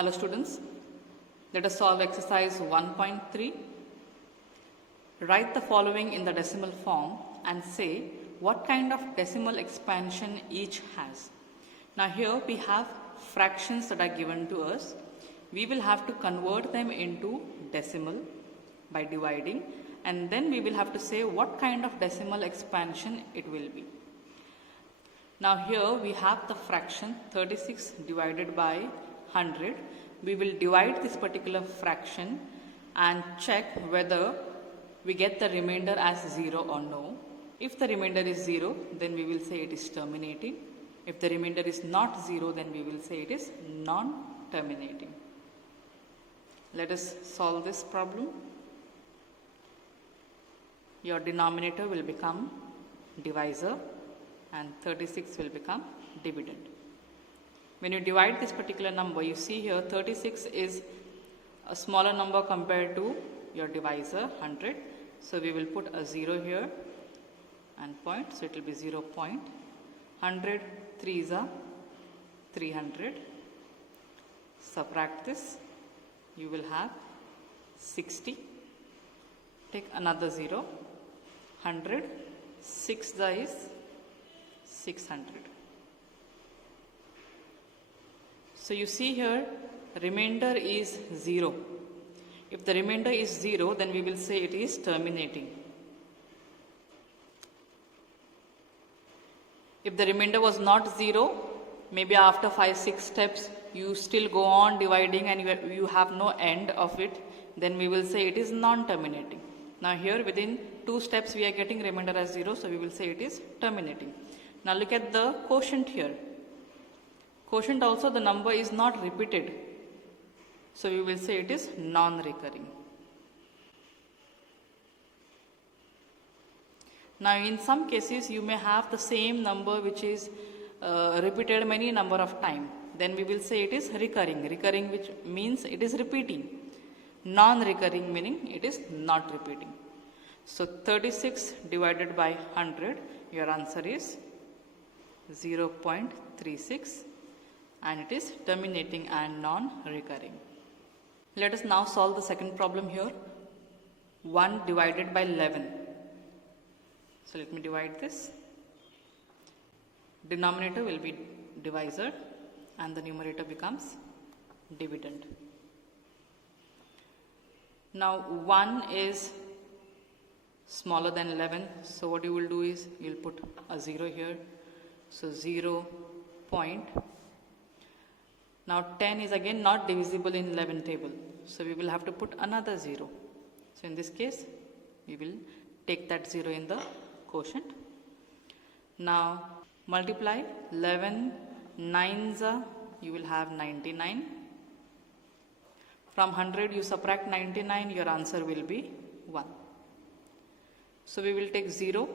Hello students, let us solve exercise 1.3. Write the following in the decimal form and say what kind of decimal expansion each has. Now here we have fractions that are given to us. We will have to convert them into decimal by dividing, and then we will have to say what kind of decimal expansion it will be. Now here we have the fraction 36 divided by 100. We will divide this particular fraction and check whether we get the remainder as 0 or no. If the remainder is 0, then we will say it is terminating. If the remainder is not 0, then we will say it is non-terminating. Let us solve this problem. Your denominator will become divisor and 36 will become dividend. When you divide this particular number, you see here 36 is a smaller number compared to your divisor 100. So we will put a 0 here and point, so it will be 0 point. 100 3s are 300. Subtract this, you will have 60. Take another 0. 100 6 is 600. So you see here remainder is 0. If the remainder is 0, then we will say it is terminating. If the remainder was not 0, maybe after 5-6 steps you still go on dividing and you have no end of it, then we will say it is non-terminating. Now here within 2 steps we are getting remainder as 0, so we will say it is terminating. Now look at the quotient here. Quotient also, the number is not repeated, so we will say it is non-recurring. Now in some cases you may have the same number which is repeated many number of times. Then we will say it is recurring. Recurring, which means it is repeating. Non-recurring meaning it is not repeating. So 36 divided by 100, your answer is 0.36 and it is terminating and non-recurring. Let us now solve the second problem here. 1 divided by 11. So let me divide this. Denominator will be divisor and the numerator becomes dividend. Now 1 is smaller than 11, so what you will do is you will put a 0 here. So 0 point. Now 10 is again not divisible in 11 table, so we will have to put another 0. So in this case we will take that 0 in the quotient. Now multiply 11 9s are, you will have 99. From 100 you subtract 99, your answer will be 1. So we will take 0.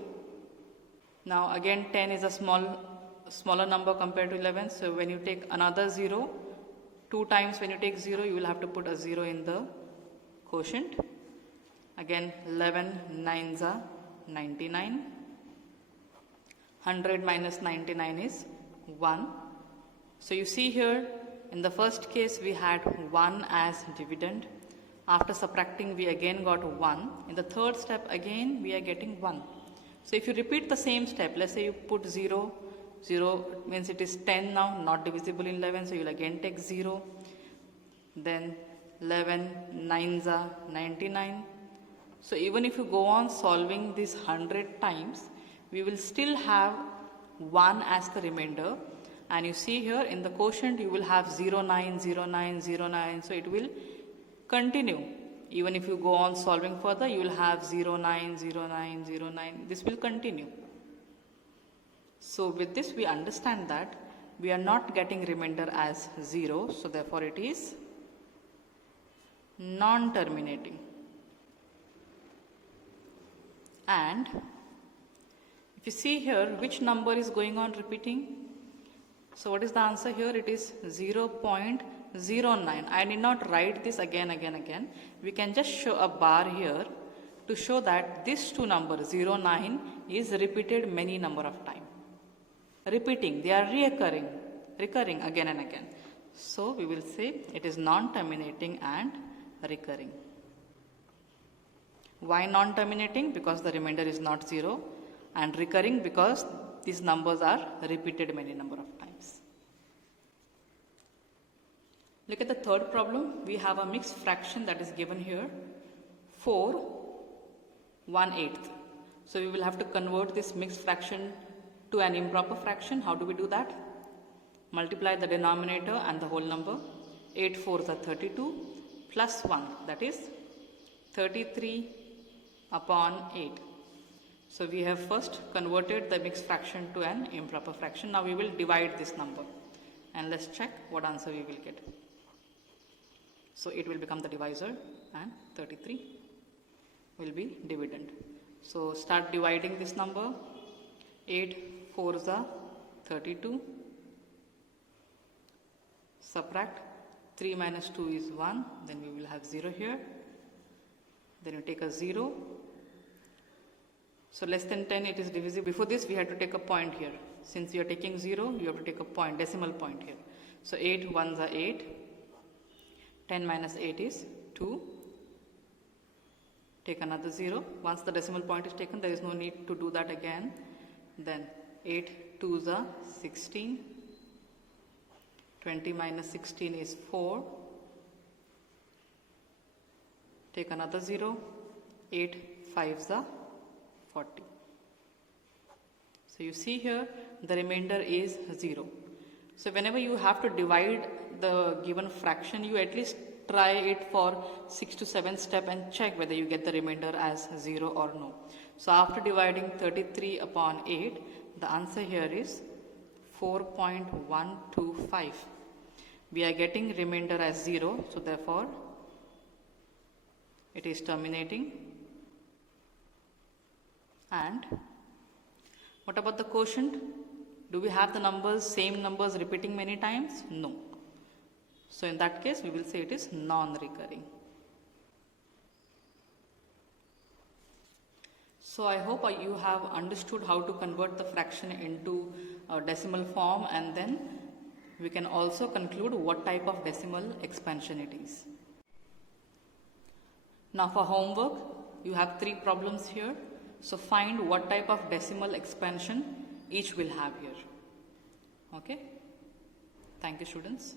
Now again 10 is a smaller number compared to 11, so when you take another 0, 2 times when you take 0, you will have to put a 0 in the quotient. Again 11 9s are 99. 100 minus 99 is 1. So you see here in the first case we had 1 as dividend. After subtracting we again got 1. In the third step again we are getting 1. So if you repeat the same step, let's say you put 0, 0 means it is 10 now, not divisible in 11, so you will again take 0. Then 11 9s are 99. So even if you go on solving this 100 times, we will still have 1 as the remainder, and you see here in the quotient you will have 0 9 0 9 0 9, so it will continue. Even if you go on solving further, you will have 0 9 0 9 0 9, this will continue. So with this we understand that we are not getting remainder as 0, so therefore it is non-terminating. And if you see here which number is going on repeating, so what is the answer here? It is 0.09. I need not write this again. We can just show a bar here to show that these two numbers 0, 9 is repeated many number of times. Repeating, they are recurring again and again. So we will say it is non-terminating and recurring. Why non-terminating? Because the remainder is not 0, and recurring because these numbers are repeated many number of times. Look at the third problem. We have a mixed fraction that is given here, 4 1/8. So we will have to convert this mixed fraction to an improper fraction. How do we do that? Multiply the denominator and the whole number. 8 4s are 32 plus 1, that is 33 upon 8. So we have first converted the mixed fraction to an improper fraction. Now we will divide this number and let's check what answer we will get. So 8 will become the divisor and 33 will be dividend. So start dividing this number. 8 4s are 32. Subtract 3 minus 2 is 1. Then we will have 0 here. Then you take a 0. So less than 10 it is divisible. Before this we had to take a point here. Since you are taking 0, you have to take a point, decimal point here. So 8 1s are 8. 10 minus 8 is 2. Take another 0. Once the decimal point is taken, there is no need to do that again. Then 8 2s are 16. 20 minus 16 is 4. Take another 0. 8 5s are 40. So you see here the remainder is 0. So whenever you have to divide the given fraction, you at least try it for 6 to 7 step and check whether you get the remainder as 0 or no. So after dividing 33 upon 8, the answer here is 4.125. We are getting remainder as 0, so therefore it is terminating. And what about the quotient? Do we have the numbers, same numbers repeating many times? No. So in that case, we will say it is non-recurring. So I hope you have understood how to convert the fraction into a decimal form, and then we can also conclude what type of decimal expansion it is. Now for homework, you have 3 problems here. So find what type of decimal expansion each will have here. Okay? Thank you, students.